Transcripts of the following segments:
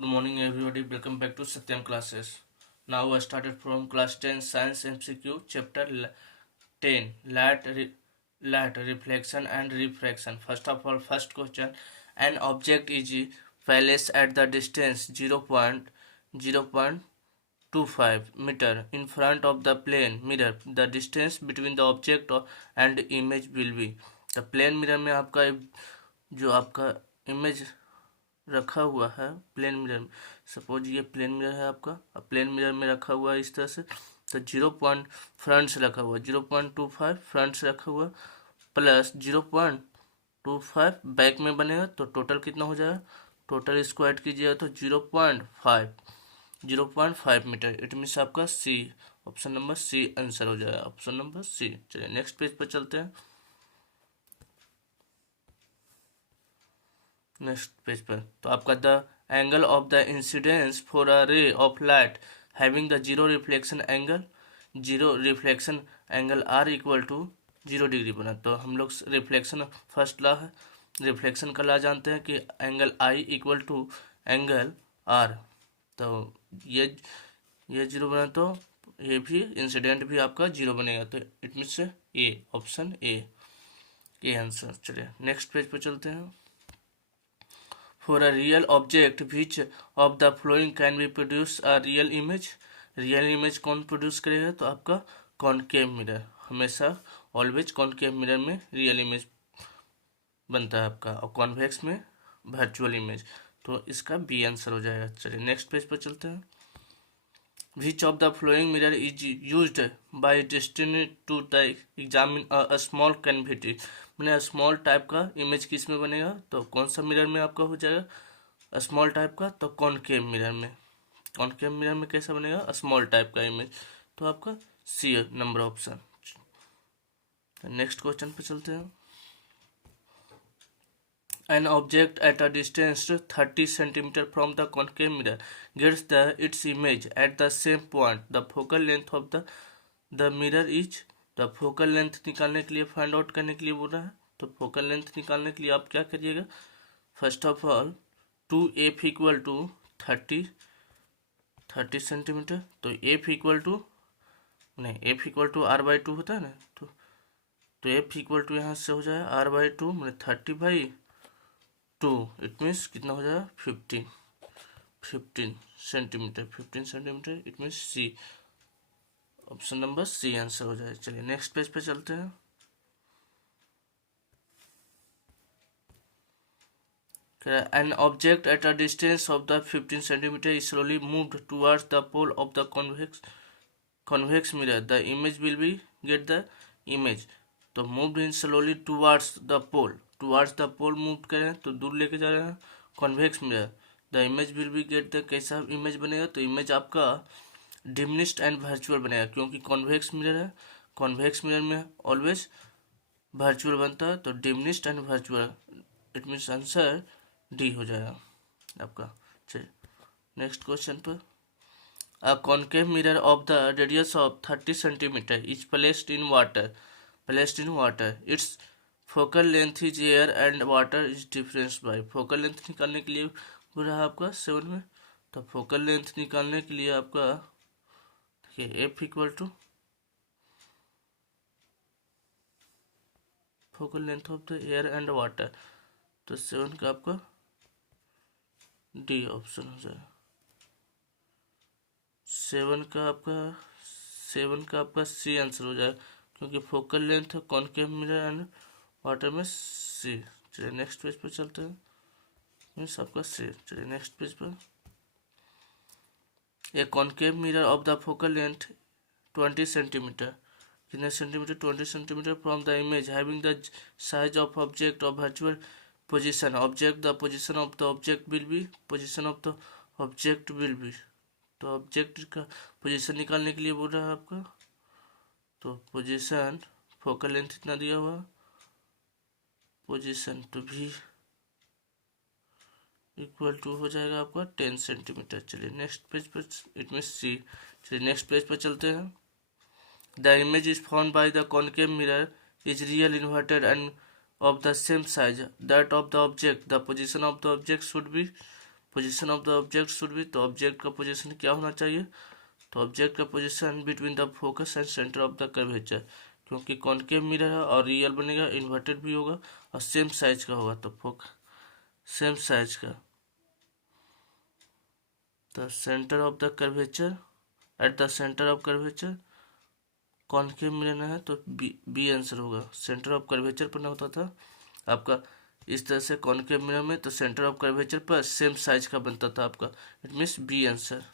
Good morning everybody, welcome back to Satyam classes. Now I started from class 10 science MCQ chapter 10 light reflection and refraction. First of all, first question, an object is placed at the distance 0.0.25 meter in front of the plane mirror. The distance between the object and image will be. The plane mirror में आपका जो आपका image रखा हुआ है plane mirror में, suppose ये plane mirror है आपका, अब प्लेन मिरर में रखा हुआ है इस तरह से, तो 0. फ्रंट से रखा हुआ 0.25 फ्रंट से रखा हुआ प्लस 0.25 बैक में बनेगा, तो टोटल कितना हो जाएगा, टोटल इसको ऐड कीजिएगा तो 0.5 मीटर। इट मीन्स आपका सी, ऑप्शन नंबर सी आंसर हो जाएगा, ऑप्शन नंबर सी। चलिए नेक्स्ट पेज पर चलते हैं। नेक्स्ट पेज पर तो आपका the angle of the incidence for a ray of light having the zero reflection angle are equal to 0 degree बना। तो हम लोग रिफ्लेक्शन फर्स्ट लॉ है, रिफ्लेक्शन का लॉ जानते हैं कि angle I equal to angle R. तो ये 0 बना तो ये भी इंसिडेंट भी आपका 0 बनेगा, तो it means A, option A answer. चलिए नेक्स्ट पेज पर चलते हैं। For a real object, which of the following can be produce a real image? Real image कौन प्रोड्यूस करेगा, तो आपका कॉनकेव मिरर, हमेशा ऑलवेज कॉनकेव मिरर में रियल इमेज बनता है आपका, और कॉन्वेक्स में वर्चुअल इमेज। तो इसका बी आंसर हो जाएगा। चलिए नेक्स्ट पेज पर चलते हैं। Which of the following mirror is used by destiny to the examine a small cavity? मैंने स्मॉल टाइप का इमेज किस में बनेगा, तो कौन सा मिरर में आपका हो जाएगा स्मॉल टाइप का, तो कॉनकेव मिरर में। कॉनकेव मिरर में कैसा बनेगा स्मॉल टाइप का इमेज, तो आपका C number option. Next question पे चलते हैं। An object at a distance 30 cm from the concave mirror gets its image at the same point. The focal length of the mirror is, the focal length निकालने के लिए find out करने के लिए बोल रहा है, तो फोकल लेंथ निकालने के लिए आप क्या करिएगा, first of all 2f equal to 30 centimetre, तो f इक्वल टू नहीं f इक्वल टू r/2 होता है ना, तो f इक्वल टू यहाँ से हो जाए r/2 मैंने 30/2, इट मीन्स कितना हो जाएगा 15 centimetre, it means C, option number C answer हो जाए। चलिए नेक्स्ट पेज पे चलते हैं। An object at a distance of the 15 centimeter is slowly moved towards the pole of the convex mirror. The image will be get the image. तो moved in slowly towards the pole move करें तो दूर लेके जा रहे हैं convex mirror. The image will be get the कैसा image बनेगा, तो इमेज आपका डिमिनिश्ड एंड वर्चुअल बनेगा, क्योंकि कॉन्वेक्स मिरर है, कॉन्वेक्स मिरर में ऑलवेज वर्चुअल बनता है, तो diminished and virtual, it means answer D हो जाएगा आपका। चलिए नेक्स्ट क्वेश्चन पर। A concave mirror of the radius of 30 centimeter is placed in water. Its focal length is air and water is difference by. focal length निकालने के लिए हो रहा है आपका 7 में, तो focal length निकालने के लिए आपका देखिए f equal to focal length of the air and water, तो 7 का आपका डी ऑप्शन हो जाएगा। 7 का आपका सी आंसर हो जाएगा, क्योंकि focal length concave mirror and water में सी। चलिए नेक्स्ट पेज पर चलते हैं, मीन्स आपका सी। चलिए नेक्स्ट पेज पर। A concave mirror of the focal length 20 centimetre, कितने centimetre 20 centimetre from the image having the size of object of virtual position the position of the object will be, तो object का position निकालने के लिए बोल रहा है आपका, तो पोजीशन फोकल लेंथ इतना दिया हुआ, पोजीशन टू भी इक्वल टू हो जाएगा आपका 10 सेंटीमीटर। चलिए नेक्स्ट पेज पर, इट मीन सी। चलिए नेक्स्ट पेज पर चलते हैं। The image is found by the concave mirror is real inverted and of the same size that of the object. The position of the object should be position of the object should be, तो object का position क्या होना चाहिए, तो object का position between the focus and centre of the curvature, क्योंकि concave mirror है और रियल बनेगा, इन्वर्टेड भी होगा और सेम साइज का होगा, तो फोकस सेम साइज का, the centre of the curvature, at the centre of curvature, concave mirror है तो बी आंसर होगा। सेंटर ऑफ कर्वेचर पर ना होता था आपका इस तरह से कॉनकेव मिरर में, तो सेंटर ऑफ कर्वेचर पर सेम साइज का बनता था आपका, इट मीन्स बी आंसर।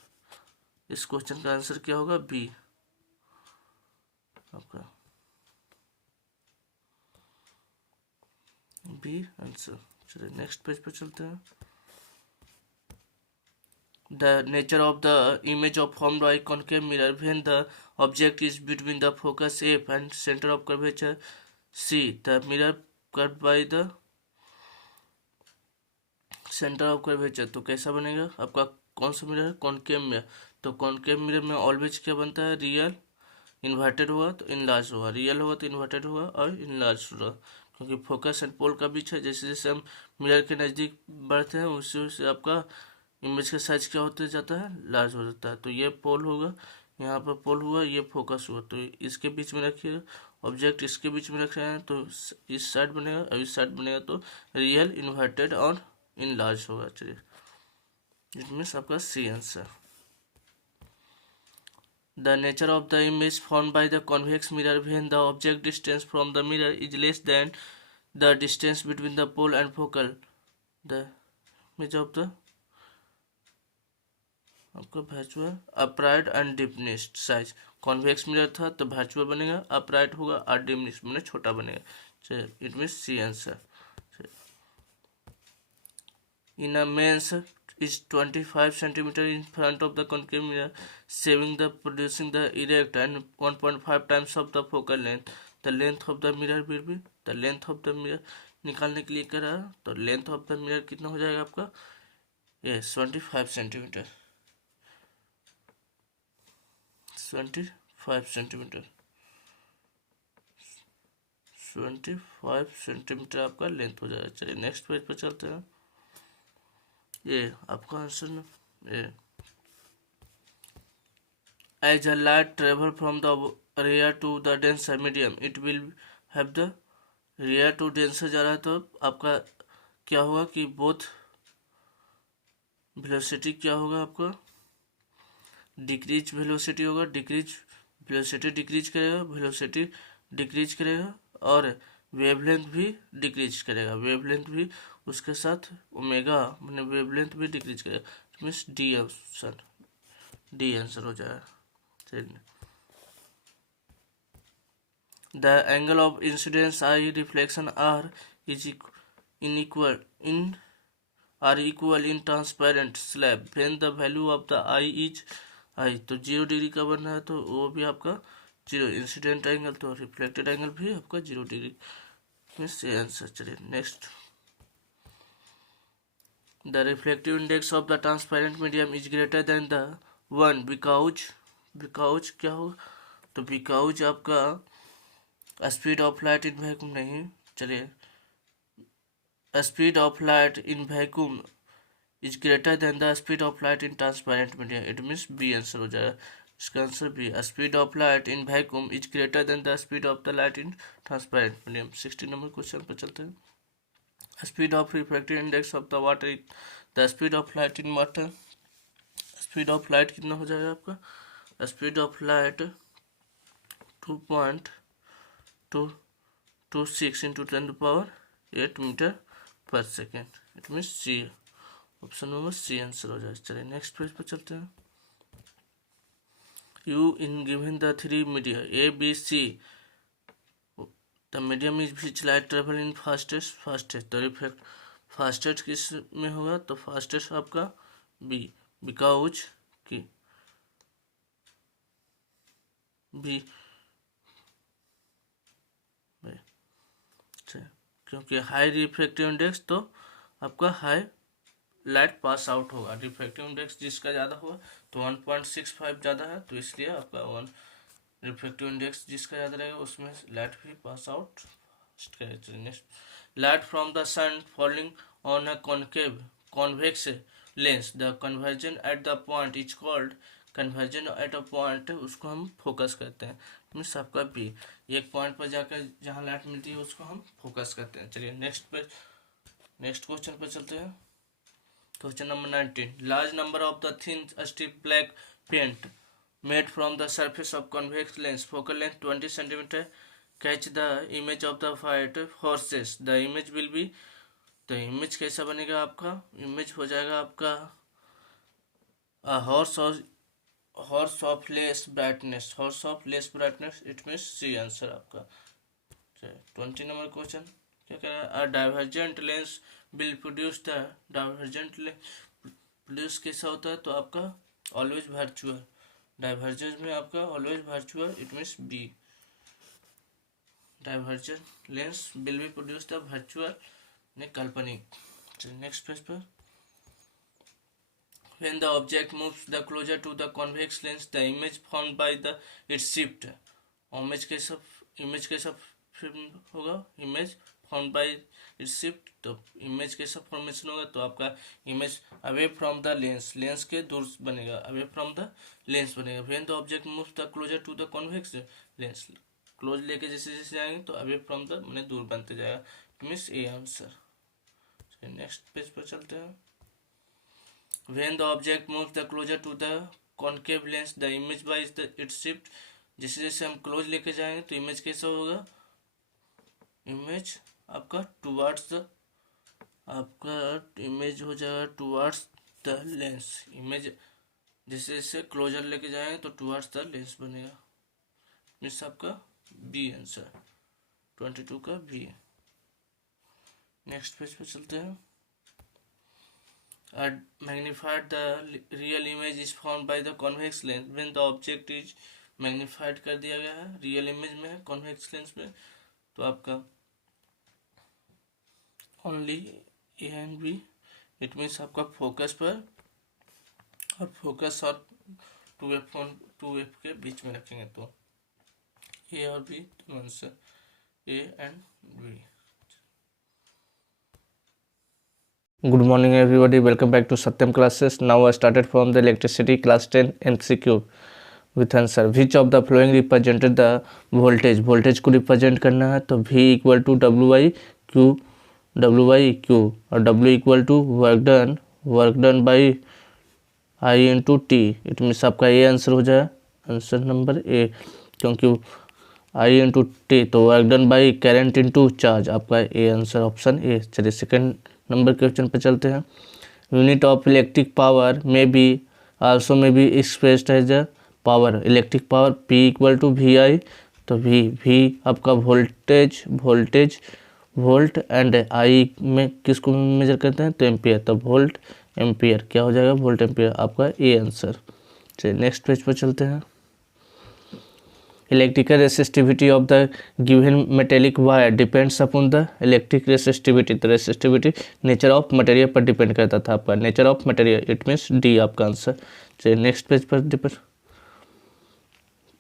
इस क्वेश्चन का आंसर क्या होगा, बी आपका, बी आंसर। चलिए नेक्स्ट पेज पर चलते हैं। The nature of the image of formed by concave mirror when the object is between the focus F and center of curvature C. The mirror curved by the center of curvature, तो कैसा बनेगा आपका, कौन सा mirror है, concave mirror, तो concave mirror में always क्या बनता है, रियल, इन्वर्टेड हुआ तो इनलार्ज होगा, रियल होगा तो इन्वर्टेड होगा और इनलार्ज होगा, क्योंकि फोकस एंड पोल का बीच है, जैसे जैसे हम मिरर के नज़दीक बढ़ते हैं उससे उससे आपका इमेज का साइज क्या होते जाता है, लार्ज हो जाता है। तो ये पोल होगा, यहाँ पर पोल हुआ, ये फोकस हुआ, तो इसके बीच में रखिएगा, ऑब्जेक्ट इसके बीच में रख रहे हैं तो इस साइड बनेगा और इस साइड बनेगा, तो रियल, इन्वर्टेड और इनलार्ज होगा। चलिए इट मीन्स आपका C answer. The nature of the image formed by the convex mirror when the object distance from the mirror is less than the distance between the pole and focal. The image of the आपका virtual upright and diminished size, convex mirror था तो virtual बनेगा, upright होगा और diminished मैंने छोटा बनेगा। चलिए it means C answer. In a means is 25 centimeter in front of the concave mirror, saving the producing the erect and 1.5 times of the focal length. The length of the mirror will be, the length of the mirror निकालने के लिए करा, तो length of the mirror कितना हो जाएगा आपका, ये 25 सेंटीमीटर, 25 सेंटीमीटर, 25 सेंटीमीटर आपका लेंथ हो जाएगा। चलिए नेक्स्ट पेज पर चलते हैं। ये आपका आंसर ना, ये as a light travel from the rare to the denser medium it will have the, rare to denser जा रहा है तो आपका क्या होगा कि बोथ वेलोसिटी क्या होगा आपका, डिक्रीज वेलोसिटी होगा, डिक्रीज वेलोसिटी डिक्रीज करेगा, वेलोसिटी डिक्रीज करेगा और वेवलेंथ भी डिक्रीज करेगा, वेवलेंथ भी उसके साथ ओमेगा मैंने वेवलेंथ भी डिक्रीज करेगा, means D answer, D answer हो जाएगा। The angle of incidence I reflection R is unequal in are equal in transparent slab when the value of the I is I, तो 0 degree का बन रहा है तो वो भी आपका 0, इंसिडेंट एंगल तो रिफ्लेक्टेड एंगल भी आपका 0 डिग्री, मीन्स ये आंसर। चलिए next. The reflective index of the transparent medium is greater than the 1 because क्या होगा, तो because आपका speed of light in vacuum नहीं, चलिए speed of light in vacuum is greater than the speed of light in transparent medium, it means B answer हो जाएगा। इसका answer B, speed of light in vacuum is greater than the speed of the light in transparent medium. 60 number question पर चलते हैं। Speed of refractive index of the water, the speed of light in water, speed of light कितना हो जाएगा आपका, speed of light 2.226 into 10⁸ metre पर second, it means C, option number C answer हो जाए। चलिए नेक्स्ट पेज पर चलते हैं। You in given the 3 media A B C, the medium is which light travel in fastest तो reflect fastest किस में होगा, तो फास्टेस्ट आपका बी, बिकॉज की बी, क्योंकि हाई रिफ्रैक्टिव इंडेक्स तो आपका हाई लाइट पास आउट होगा, रिफ्रैक्टिव इंडेक्स जिसका ज़्यादा होगा तो 1.65 ज़्यादा है तो इसलिए आपका 1 रिफ्रैक्टिव इंडेक्स जिसका ज़्यादा रहेगा उसमें लाइट भी पास आउट करेगा। Next, light from the sun falling on a convex lens. The conversion at the point is called conversion at a point, उसको हम फोकस करते हैं, मीन्स आपका बी। एक पॉइंट पर जाकर जहाँ लाइट मिलती है उसको हम फोकस करते हैं। चलिए नेक्स्ट क्वेश्चन पर चलते हैं। Question number 19। Large number of the thin strip black paint made from the surface of convex lens, focal length 20 cm, catch the image of the white horses. The image will be, तो image कैसा बनेगा आपका? Image हो जाएगा आपका horse of less brightness, horse of less brightness, it means C answer आपका। 20 number question क्या कह रहा है? A divergent lens will produce the, divergent lens produce कैसा होता है? तो आपका ऑलवेज वर्चुअल, डाइवर्जेंस में आपका always virtual, it means B. Divergent lens will be produce the virtual, ने काल्पनिक। नेक्स्ट पेज पर, when the object moves the closer to the convex lens, the image formed by the its shift, image कैसा होगा? Image form by its shift, तो image कैसा formation होगा? तो आपका image away from the lens, lens के दूर बनेगा, अवे फ्रॉम द लेंस बनेगा। When the object moves the closer to the convex lens, close लेके जैसे जैसे जाएंगे तो अवे फ्रॉम द मैंने दूर बनते जाएगा, means A answer. Next page पर चलते हैं। When the object moves the closer to the concave lens, the image by its shift, जैसे जैसे हम क्लोज लेके जाएंगे तो इमेज कैसा होगा? इमेज आपका टुवर्ड्स द, आपका इमेज हो जाएगा टुवर्ड्स द लेंस। इमेज जैसे जैसे क्लोजर लेके जाएंगे तो टुवर्ड्स द लेंस बनेगा, मीन्स आपका बी आंसर, 22 का बी। नेक्स्ट पेज पे चलते हैं। Magnified, the real image is formed by the convex lens when the object is magnified कर दिया गया है रियल इमेज में, कॉन्वेक्स लेंस में, तो आपका only A and B, it means आपका फोकस पर, और फोकस और 2f के बीच में रखेंगे तो ए और बी, तो answer A and B. Good morning everybody, welcome back to Satyam classes. Now I started from the electricity class 10 MCQ with answer. Which of the following represented the voltage? voltage को represent करना है तो V equal to W by Q, और W equal to work done by I into T, it means आपका A answer हो जाए, answer number A, क्योंकि I into T तो work done by current into charge, आपका A answer option A. चलिए second number question पर चलते हैं। यूनिट ऑफ इलेक्ट्रिक पावर में बी आल्सो में B expressed as a power, electric power P equal to V I, तो V आपका volt and I में किसको मेजर करते हैं? तो एम्पियर, तो वोल्ट एम्पियर क्या हो जाएगा? वोल्ट एम्पियर, आपका ए आंसर। चलिए नेक्स्ट पेज पर चलते हैं। Electrical resistivity of the given metallic wire depends upon the electric resistivity, तो रेसिस्टिविटी नेचर ऑफ मटेरियल पर डिपेंड करता था आपका, nature of material, it means D आपका आंसर। चलिए नेक्स्ट पेज पर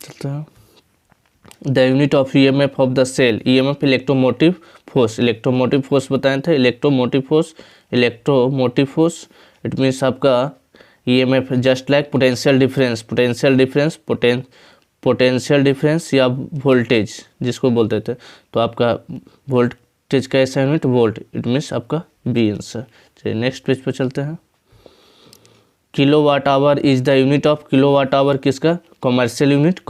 चलते हैं। The unit of EMF of the cell, EMF electromotive force, electromotive force बताए थे, इलेक्ट्रोमोटिव फोर्स, इट मीन्स आपका EMF just like potential difference या वोल्टेज जिसको बोलते थे, तो आपका वोल्टेज का ऐसा यूनिट वोल्ट, इट मीन्स आपका बी आंसर। चलिए नेक्स्ट पेज पर चलते हैं। Kilowatt hour is the unit of, kilowatt hour किसका? कॉमर्शियल यूनिट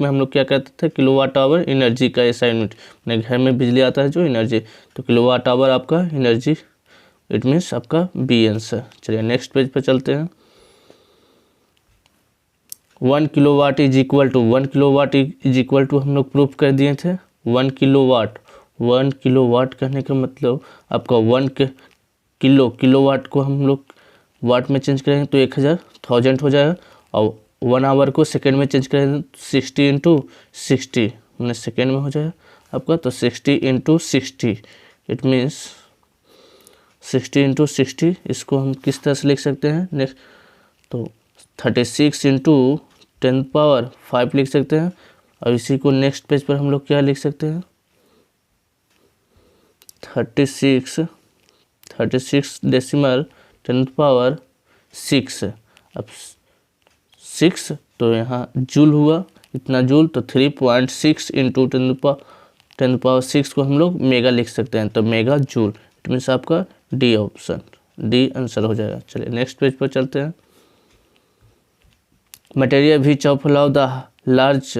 में हम लोग क्या कहते थे? किलोवाट आवर एनर्जी का ऐसा यूनिट, अपने घर में बिजली आता है जो एनर्जी, तो किलोवाट आवर आपका एनर्जी, इट मीन्स आपका बी आंसर। चलिए नेक्स्ट पेज पर चलते हैं। 1 किलोवाट इज इक्वल टू हम लोग प्रूफ कर दिए थे। 1 किलोवाट कहने का मतलब आपका 1 किलोवाट को हम लोग वाट में चेंज करेंगे तो 1000 हो जाएगा, और 1 आवर को सेकेंड में चेंज करेंगे 60 इंटू 60 मैंने सेकेंड में हो जाएगा आपका, तो 60 इंटू 60, इट मीन्स 60 इंटू 60, इसको हम किस तरह से लिख सकते हैं? नेक्स्ट तो 36 इंटू 10⁵ लिख सकते हैं, और इसी को नेक्स्ट पेज पर हम लोग क्या लिख सकते हैं? 36 डेसिमल 10⁶। अब 6 तो यहाँ जूल हुआ इतना जूल, तो 3.6 इंटू 10⁶ को हम लोग मेगा लिख सकते हैं, तो मेगा जूल। इट मीन्स आपका डी ऑप्शन, डी आंसर हो जाएगा। चलिए नेक्स्ट पेज पर चलते हैं। Material which of allow the large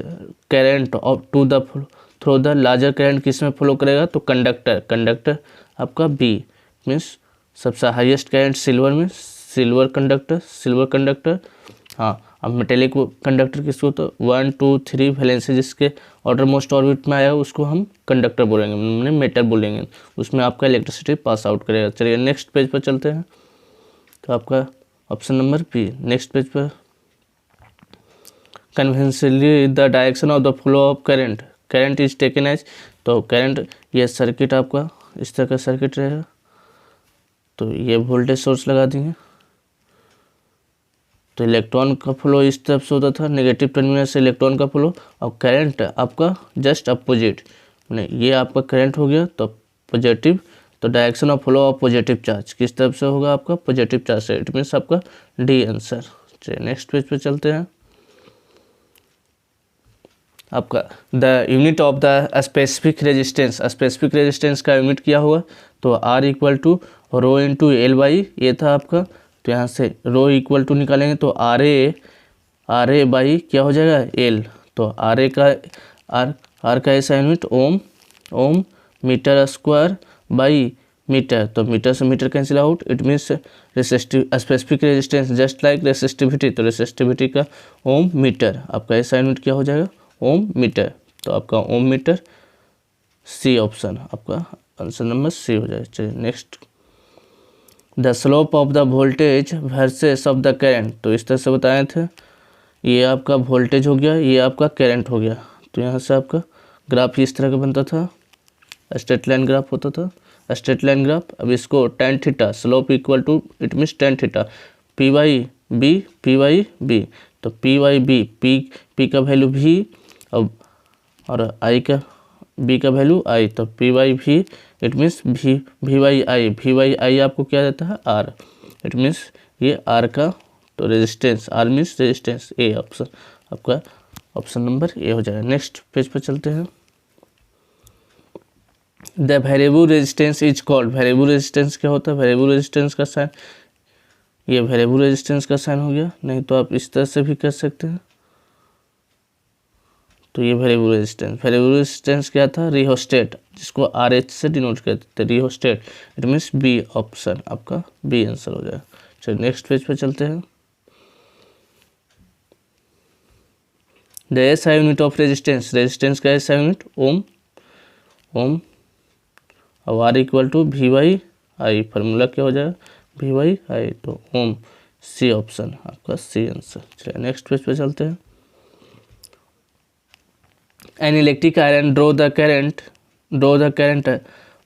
current of to the through the larger current किस में फ्लो करेगा, तो कंडक्टर। कंडक्टर आपका बी मीन्स सबसे हाईएस्ट करेंट सिल्वर में, सिल्वर कंडक्टर। हाँ, अब मेटेलिक कंडक्टर किसको, तो 1 2 3 वैलेंसी जिसके ऑर्डर मोस्ट ऑर्बिट में आया उसको हम कंडक्टर बोलेंगे, मैंने मेटल बोलेंगे, उसमें आपका इलेक्ट्रिसिटी पास आउट करेगा। चलिए नेक्स्ट पेज पर चलते हैं। तो आपका option number B. Next page पर conventionally the direction of the flow of current is taken as, तो करंट ये सर्किट आपका इस तरह का सर्किट रहेगा, तो ये वोल्टेज सोर्स लगा देंगे, तो इलेक्ट्रॉन का फ्लो इस तरफ से होता था, नेगेटिव टर्मिनल से इलेक्ट्रॉन का फ्लो, और करंट आपका जस्ट अपोजिट, ये आपका करंट हो गया तो पॉजिटिव, तो direction of flow of positive charge किस तरफ से होगा, आपका पॉजिटिव चार्ज से। इट मीन्स आपका डी आंसर। चलिए नेक्स्ट पेज पे चलते हैं। आपका the unit of the specific resistance का यूनिट क्या हुआ, तो R equal to rho into L by A था आपका, तो यहाँ से रो इक्वल टू निकालेंगे तो आर ए बाई क्या हो जाएगा एल, तो आर का ऐसा unit ohm metre square by metre, तो मीटर से metre cancel out. It means specific resistance just like resistivity, तो रेसिस्टिविटी का ओम मीटर, आपका ऐसा यूनिट क्या हो जाएगा ओम मीटर, तो आपका ओम मीटर सी ऑप्शन, आपका आंसर नंबर सी हो जाएगा। चलिए next, the slope of the voltage versus of the current, तो इस तरह से बताए थे, ये आपका वोल्टेज हो गया, ये आपका करंट हो गया, तो यहाँ से आपका ग्राफ इस तरह का बनता था, स्ट्रेट लाइन ग्राफ होता था, स्ट्रेट लाइन ग्राफ। अब इसको tan theta slope equal to it means tan theta P by B, तो पी बाई बी, पी का वैल्यू भी और आई का बी का वैल्यू आई, तो पी बाई भी इट मीन्स भी बाई आई आपको क्या देता है आर, इट मीन्स ये आर का, तो resistance R means resistance, A option आपका ऑप्शन नंबर ए हो जाएगा। नेक्स्ट पेज पर चलते हैं। The variable resistance is called, variable resistance क्या होता है, वेरिएबल रेजिस्टेंस का साइन, ये वेरिएबल रेजिस्टेंस का साइन हो गया, नहीं तो आप इस तरह से भी कर सकते हैं, तो ये वेरिएबल रेजिस्टेंस क्या था रिहोस्टेट, जिसको आर एच से डिनोट करते थे rheostat, it means B option, आपका बी आंसर हो जाएगा। चलिए नेक्स्ट पेज पे चलते हैं। The SI unit of resistance का एसआई यूनिट ओम, और R equal to V by I, formula क्या हो जाएगा वी बाई आई, तो ओम सी ऑप्शन, आपका सी आंसर। चलिए नेक्स्ट पेज पे चलते हैं। An electric iron draw the current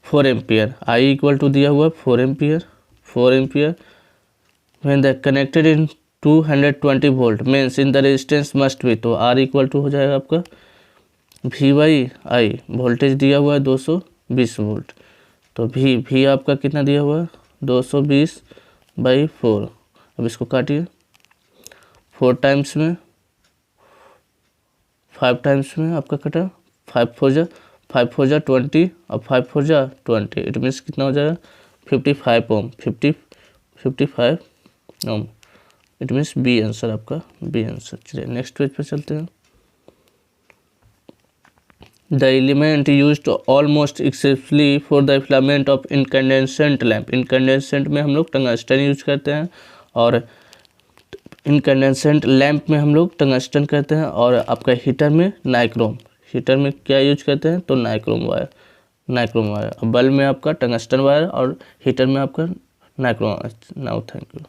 4 ampere, I equal to दिया हुआ 4 ampere when the connected in 220 volt means in the resistance must be, तो आर इक्वल टू हो जाएगा आपका वी बाई आई, वोल्टेज दिया हुआ है 220 वोल्ट, तो भी आपका कितना दिया हुआ है 220 बाई 4। अब इसको काटिए 4 टाइम्स में, 5 टाइम्स में आपका कटा, 5 4 जा 20 और 5 4 जा 20, इट मीन्स कितना हो जाएगा 55 ओम, 55 ओम, इट मीन्स बी आंसर, आपका बी आंसर। चलिए नेक्स्ट पेज पर चलते हैं। The element used almost exceptionally for the filament of incandescent lamp, incandescent में हम लोग टंगस्टन यूज करते हैं, और इनकैंडेसेंट लैंप में हम लोग टंगस्टन करते हैं, और आपका हीटर में नाइक्रोम, हीटर में क्या यूज करते हैं तो नाइक्रोम वायर, बल्ब में आपका टंगस्टन वायर और हीटर में आपका नाइक्रोम। Now thank you.